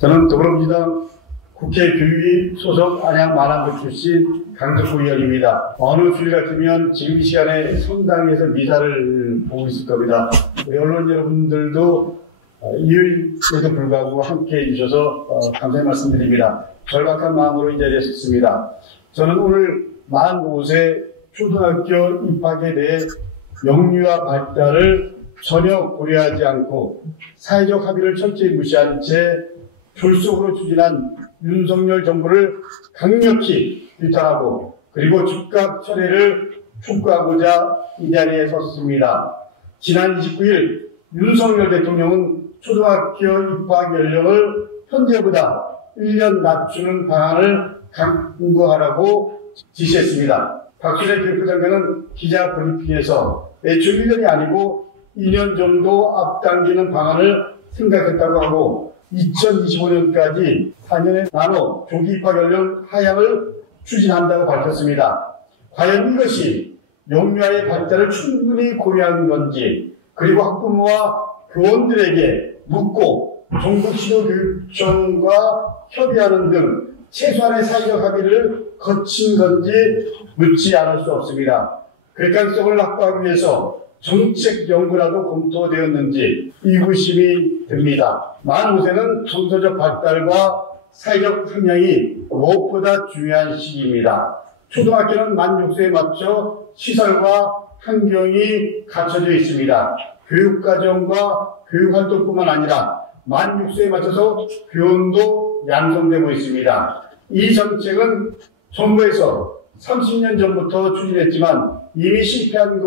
저는 더불어민주당 국회 교육위 소속 안양 마남구 출신 강덕구 의원입니다. 어느 주일 같으면 지금 이 시간에 성당에서 미사를 보고 있을 겁니다. 우리 언론 여러분들도 일요일에도 불구하고 함께해 주셔서 감사의 말씀드립니다. 절박한 마음으로 이 자리에 섰습니다. 저는 오늘 45세 초등학교 입학에 대해 영유아 발달을 전혀 고려하지 않고 사회적 합의를 철저히 무시한 채 졸속으로 추진한 윤석열 정부를 강력히 비판하고 그리고 즉각 철회를 촉구하고자 이 자리에 섰습니다. 지난 29일 윤석열 대통령은 초등학교 입학 연령을 현재보다 1년 낮추는 방안을 강구하라고 지시했습니다. 박순애 교육부 장관은 기자 브리핑에서 매출 1년이 아니고 2년 정도 앞당기는 방안을 생각했다고 하고 2025년까지 4년에 나눠 조기 입학 연령 하향을 추진한다고 밝혔습니다. 과연 이것이 영유아의 발달을 충분히 고려한 건지 그리고 학부모와 교원들에게 묻고 전국시도교육청과 협의하는 등 최소한의 사회적 합의를 거친 건지 묻지 않을 수 없습니다. 객관성을 확보하기 위해서 정책 연구라도 검토되었는지 의구심이 듭니다. 45세는 정서적 발달과 사회적 함량이 무엇보다 중요한 시기입니다. 초등학교는 만 6세에 맞춰 시설과 환경이 갖춰져 있습니다. 교육과정과 교육활동뿐만 아니라 만 6세에 맞춰서 교원도 양성되고 있습니다. 이 정책은 정부에서 30년 전부터 추진했지만 이미 실패한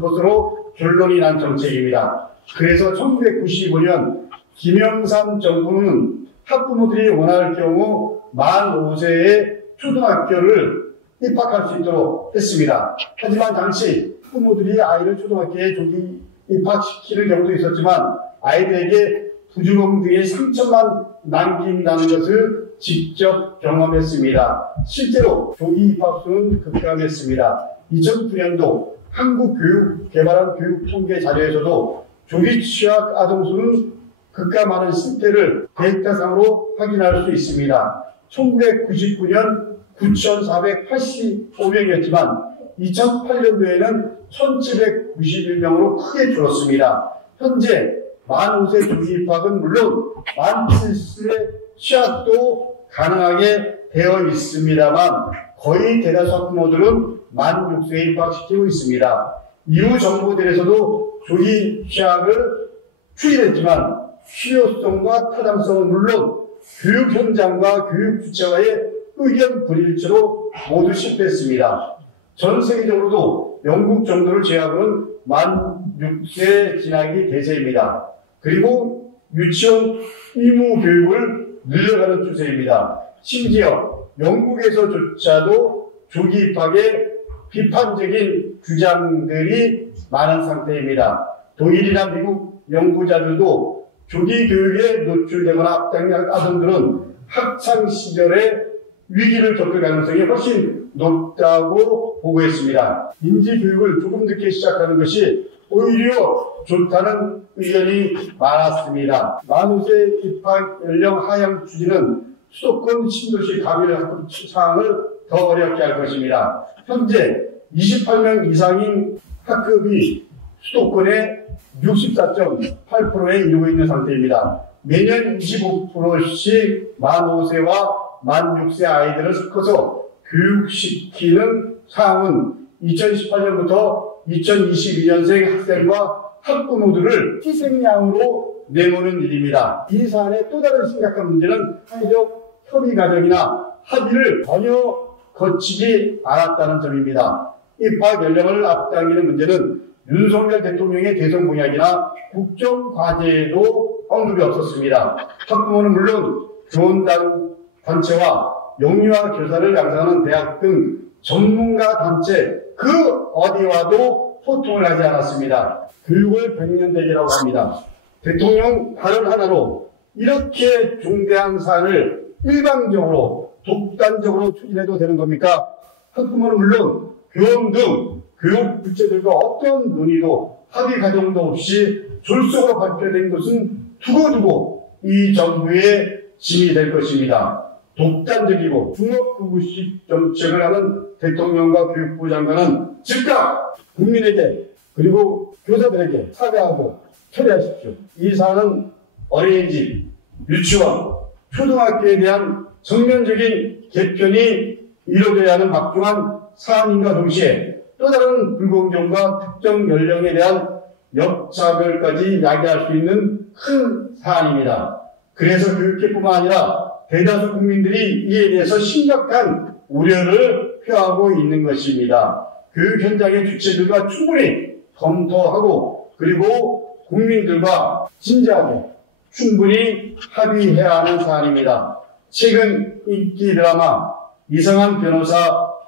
것으로 결론이 난 정책입니다. 그래서 1995년 김영삼 정부는 학부모들이 원할 경우 만 5세에 초등학교를 입학할 수 있도록 했습니다. 하지만 당시 학부모들이 아이를 초등학교에 조기 입학시키는 경우도 있었지만 아이들에게 부주공 등의 상처만 남긴다는 것을 직접 경험했습니다. 실제로 조기 입학 수는 급감했습니다. 2009년도 한국교육개발원 교육통계 자료에서도 조기 취학 아동 수는 급감하는 실태를 데이터상으로 확인할 수 있습니다. 1999년 9,485명이었지만 2008년도에는 1,791명으로 크게 줄었습니다. 현재 만 5세 조기 입학은 물론 만 7세 취학도 가능하게 되어 있습니다만 거의 대다수 학부모들은 만 6세에 입학시키고 있습니다. 이후 정부들에서도 조기 취학을 추진했지만 실효성과 타당성은 물론 교육 현장과 교육 주체와의 의견 불일치로 모두 실패했습니다. 전 세계적으로도 영국 정도를 제외하고는 만 6세 진학이 대세입니다. 그리고 유치원 의무 교육을 늘려가는 추세입니다. 심지어 영국에서조차도 조기 입학에 비판적인 주장들이 많은 상태입니다. 독일이나 미국 연구자들도 조기 교육에 노출되거나 앞당긴 아동들은 학창시절에 위기를 겪을 가능성이 훨씬 높다고 보고했습니다. 인지교육을 조금 늦게 시작하는 것이 오히려 좋다는 의견이 많았습니다. 만 5세 입학 연령 하향 추진은 수도권 신도시 가밀 학급 사항을 더 어렵게 할 것입니다. 현재 28명 이상인 학급이 수도권의 64.8%에 이르고 있는 상태입니다. 매년 25%씩 만 5세와 만 6세 아이들을 섞어서 교육시키는 사항은 2018년부터 2022년생 학생과 학부모들을 희생양으로 내모는 일입니다. 이 사안의 또 다른 심각한 문제는 사회적 협의 과정이나 합의를 전혀 거치지 않았다는 점입니다. 입학 연령을 앞당기는 문제는 윤석열 대통령의 대선 공약이나 국정과제에도 언급이 없었습니다. 학부모는 물론 교원단체와 영유아 교사를 양성하는 대학 등 전문가 단체 그 어디와도 소통을 하지 않았습니다. 교육을 백년대계라고 합니다. 대통령 발언 하나로 이렇게 중대한 사안을 일방적으로 독단적으로 추진해도 되는 겁니까? 학부모는 물론 교원 등 교육 주체들과 어떤 논의도 합의 과정도 없이 졸속으로 발표된 것은 두고두고 이 정부의 짐이 될 것입니다. 독단적이고 중업구구식 정책을 하는 대통령과 교육부 장관은 즉각 국민에게 그리고 교사들에게 사과하고 처리하십시오. 이 사안은 어린이집, 유치원, 초등학교에 대한 전면적인 개편이 이루어져야 하는 막중한 사안인가 동시에 또 다른 불공정과 특정 연령에 대한 역차별까지 야기할 수 있는 큰 사안입니다. 그래서 교육계뿐만 아니라 대다수 국민들이 이에 대해서 심각한 우려를 표하고 있는 것입니다. 교육 현장의 주체들과 충분히 검토하고 그리고 국민들과 진지하게 충분히 합의해야 하는 사안입니다. 최근 인기 드라마 이상한 변호사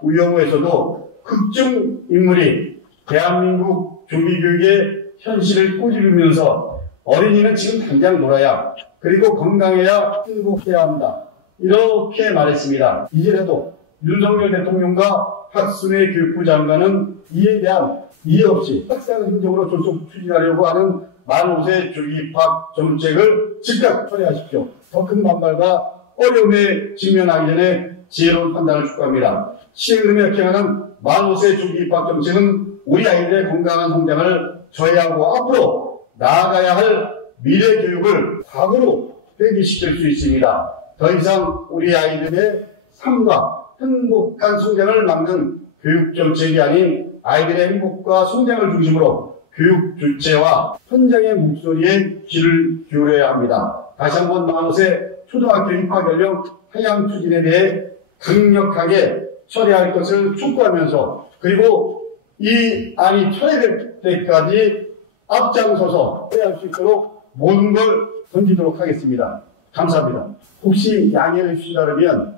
우영우에서도 극중 인물이 대한민국 조기교육의 현실을 꼬집으면서 어린이는 지금 당장 놀아야 그리고 건강해야 행복해야 한다. 이렇게 말했습니다. 이제라도 윤석열 대통령과 박순애 교육부 장관은 이에 대한 이해 없이 학생 행정으로 졸속 추진하려고 하는 만 5세 조기 입학 정책을 즉각 처리하십시오. 더 큰 반발과 어려움에 직면하기 전에 지혜로운 판단을 촉구합니다. 시행됨에 역행하는 만 5세 조기 입학 정책은 우리 아이들의 건강한 성장을 저해하고 앞으로 나아가야 할 미래 교육을 과거로 회귀시킬 수 있습니다. 더 이상 우리 아이들의 삶과 행복한 성장을 막는 교육 정책이 아닌 아이들의 행복과 성장을 중심으로 교육 주체와 현장의 목소리에 귀를 기울여야 합니다. 다시 한번 만 5세 초등학교 입학 연령 하향 추진에 대해 강력하게 처리할 것을 촉구하면서 그리고 이 안이 처리될 때까지 앞장서서 처리할 수 있도록 모든 걸 던지도록 하겠습니다. 감사합니다. 혹시 양해를 주신다면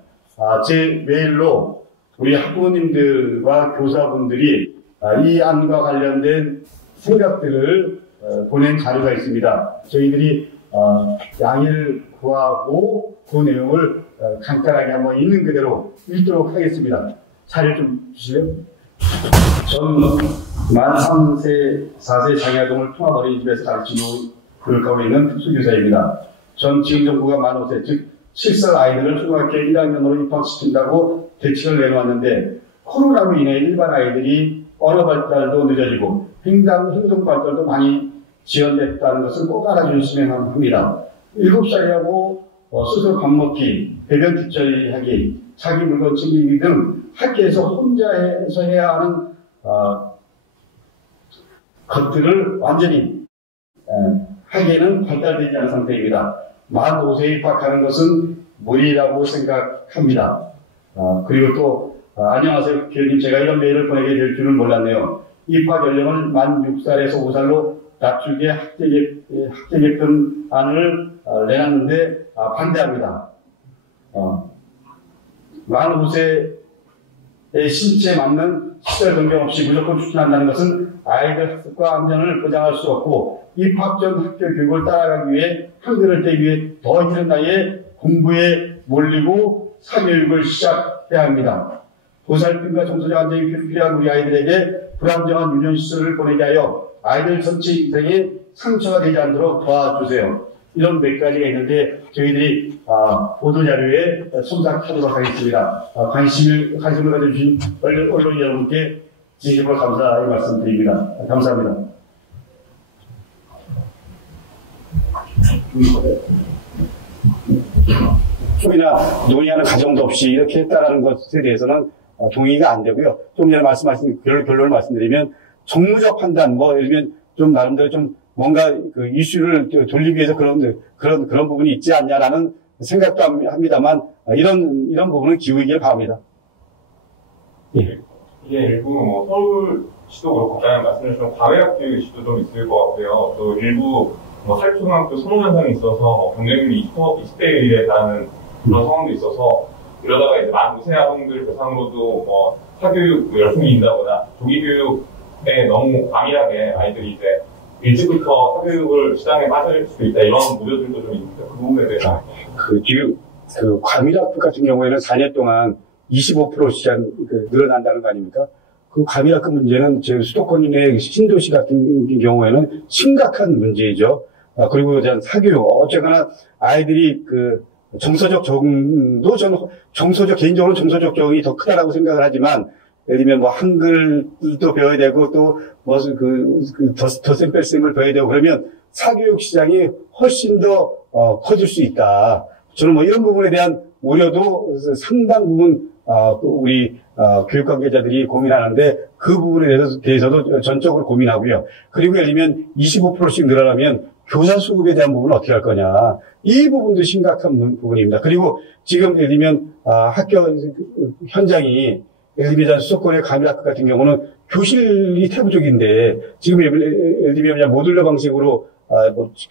제 메일로 우리 학부모님들과 교사분들이 이 안과 관련된 생각들을 보낸 자료가 있습니다. 저희들이 양해를 구하고 그 내용을 간단하게 한번 있는 그대로 읽도록 하겠습니다. 자료 좀 주실래요? 전 만 3세, 4세 장애아동을 통합 어린이집에서 가르치고 교육하고 있는 특수교사입니다. 전 지금 정부가 만 5세, 즉 7살 아이들을 초등학교 1학년으로 입학시킨다고 대책을 내놓았는데 코로나로 인해 일반 아이들이 언어 발달도 늦어지고 행동 발달도 많이 지연됐다는 것을 꼭 알아주시면 합니다. 7살이라고 스스로 밥 먹기, 배변 뒷처리하기, 자기 물건 챙기기 등 학교에서 혼자 해서 해야 하는 것들을 완전히 하기에는 발달되지 않은 상태입니다. 만 5세에 입학하는 것은 무리라고 생각합니다. 그리고 또 안녕하세요 교수님, 제가 이런 메일을 보내게 될 줄은 몰랐네요. 입학 연령을 만 6살에서 5살로 낮추게 학제 개편안을 내놨는데 반대합니다. 만 5세의 신체에 맞는 시설 변경 없이 무조건 추진한다는 것은 아이들 학습과 안전을 보장할 수 없고 입학 전 학교 교육을 따라가기 위해 한글을 떼기 위해 더 이른 나이에 공부에 몰리고 사교육을 시작해야 합니다. 보살핌과 정서적 안정이 필요한 우리 아이들에게 불안정한 유년시설을 보내게 하여 아이들 전체 인생에 상처가 되지 않도록 도와주세요. 이런 몇 가지가 있는데 저희들이 보도자료에 첨삭하도록 하겠습니다. 관심을 가져주신 언론 여러분께 진심으로 감사의 말씀드립니다. 감사합니다. 좀이나 논의하는 과정도 없이 이렇게 했다는 것에 대해서는 동의가 안 되고요. 좀 전에 말씀하신 결론을 말씀드리면 정무적 판단, 예를 들면 좀 나름대로 좀 뭔가 그 이슈를 돌리기 위해서 그런 부분이 있지 않냐라는 생각도 합니다만 이런 부분은 기울이길 바랍니다. 예. 이게 일부 서울시도 그렇고 아까 말씀하신 과외학 교육 이슈도 좀 있을 것 같고요. 또 일부 사립초등학교 선호 현상이 있어서 경쟁률이 20대에 달하는 그런 상황도 있어서 이러다가 이제 만 5세 아동들 대상으로도 사교육 열풍이 있다거나 조기교육에 너무 과밀하게 아이들이 이제 일찍부터 사교육을 시장에 빠질 수도 있다 이런 우려들도 좀 있는데 그 부분에 대해서 지금 과밀학급 같은 경우에는 4년 동안 25% 시장 늘어난다는 거 아닙니까? 그 과밀학급 문제는 제 수도권의 신도시 같은 경우에는 심각한 문제이죠. 그리고 사교육 어쨌거나 아이들이 정서적 정도 저는 개인적으로 정서적 적응이 더 크다라고 생각을 하지만 예를 들면 한글도 배워야 되고 또 덧셈뺄셈을 배워야 되고 그러면 사교육 시장이 훨씬 더 커질 수 있다. 저는 이런 부분에 대한 우려도 상당 부분 우리 교육 관계자들이 고민하는데 그 부분에 대해서도 전적으로 고민하고요. 그리고 예를 들면 25%씩 늘어나면 교사 수급에 대한 부분은 어떻게 할 거냐. 이 부분도 심각한 부분입니다. 그리고 지금 예를 들면 학교 현장이 예를 들면 수도권의 과밀학급 같은 경우는 교실이 태부족인데 지금 예를 들면 모듈러 방식으로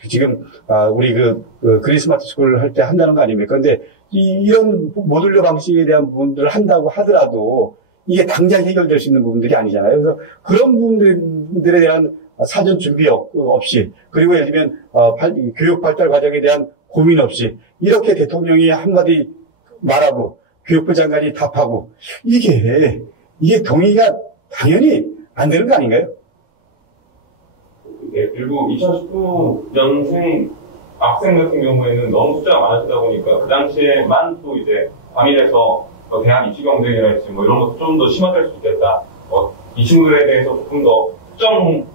지금 우리 그리스마트 스쿨 할 때 한다는 거 아닙니까? 근데 이런 모듈러 방식에 대한 부분들을 한다고 하더라도 이게 당장 해결될 수 있는 부분들이 아니잖아요. 그래서 그런 부분들에 대한 사전 준비 없이 그리고 예를 들면 교육 발달 과정에 대한 고민 없이 이렇게 대통령이 한마디 말하고 교육부 장관이 답하고 이게 동의가 당연히 안 되는 거 아닌가요? 네, 그리고 2019년생 학생 같은 경우에는 너무 숫자가 많아지다 보니까 그 당시에만 또 이제 과밀해서 대한 입시 경쟁이랄지 이런 것도 좀 더 심화될 수 있겠다. 이 친구들에 대해서 조금 더 특정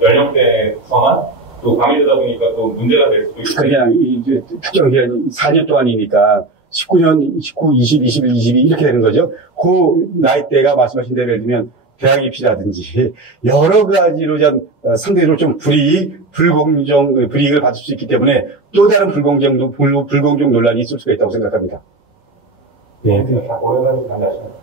연령대에서만 또 과밀되다 보니까 또 문제가 될 수도 있고. 그냥 이제 특정 4년 동안이니까 19년, 19, 20, 21, 22 이렇게 되는 거죠. 그 나이대가 말씀하신 대로 예를 들면 대학 입시라든지 여러 가지로 상대적으로 좀 불이익을 받을 수 있기 때문에 또 다른 불공정 논란이 있을 수가 있다고 생각합니다. 네.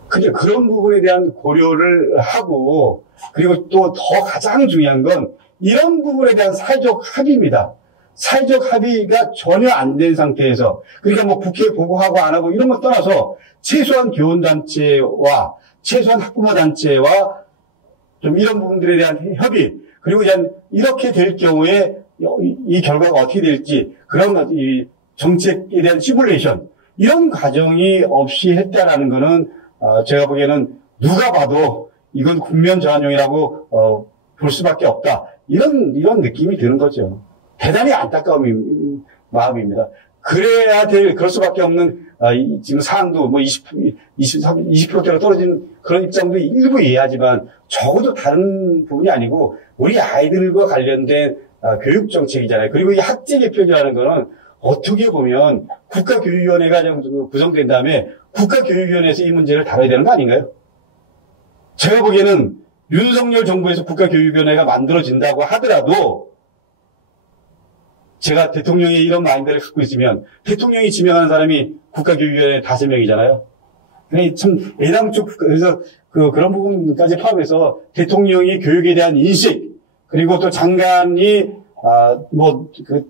근데 그런 부분에 대한 고려를 하고 그리고 또 더 가장 중요한 건 이런 부분에 대한 사회적 합의입니다. 사회적 합의가 전혀 안 된 상태에서 그러니까 국회에 보고하고 안 하고 이런 거 떠나서 최소한 교원단체와 최소한 학부모단체와 좀 이런 부분들에 대한 협의 그리고 이렇게 될 경우에 이 결과가 어떻게 될지 그런 이 정책에 대한 시뮬레이션 이런 과정이 없이 했다라는 거는 제가 보기에는 누가 봐도 이건 국면 저한용이라고 볼 수밖에 없다. 이런 느낌이 드는 거죠. 대단히 안타까운 마음입니다. 그럴 수밖에 없는 지금 상황도 20%대로 떨어진 그런 입장도 일부 이해하지만 적어도 다른 부분이 아니고 우리 아이들과 관련된 교육 정책이잖아요. 그리고 이 학제 개편이라는 거는 어떻게 보면 국가교육위원회가 구성된 다음에 국가교육위원회에서 이 문제를 다뤄야 되는 거 아닌가요? 제가 보기에는 윤석열 정부에서 국가교육위원회가 만들어진다고 하더라도 제가 대통령이 이런 마인드를 갖고 있으면 대통령이 지명하는 사람이 국가교육위원회 5명이잖아요. 참 애당초 그래서 그런 부분까지 포함해서 대통령이 교육에 대한 인식 그리고 또 장관이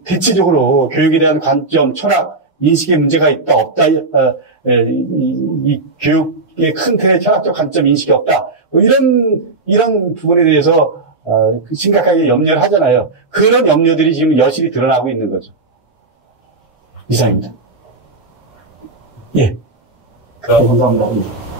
대체적으로 교육에 대한 관점, 철학, 인식에 문제가 있다, 없다, 이 교육의 큰 틀의 철학적 관점, 인식이 없다. 이런 부분에 대해서, 심각하게 염려를 하잖아요. 그런 염려들이 지금 여실히 드러나고 있는 거죠. 이상입니다. 예. 감사합니다.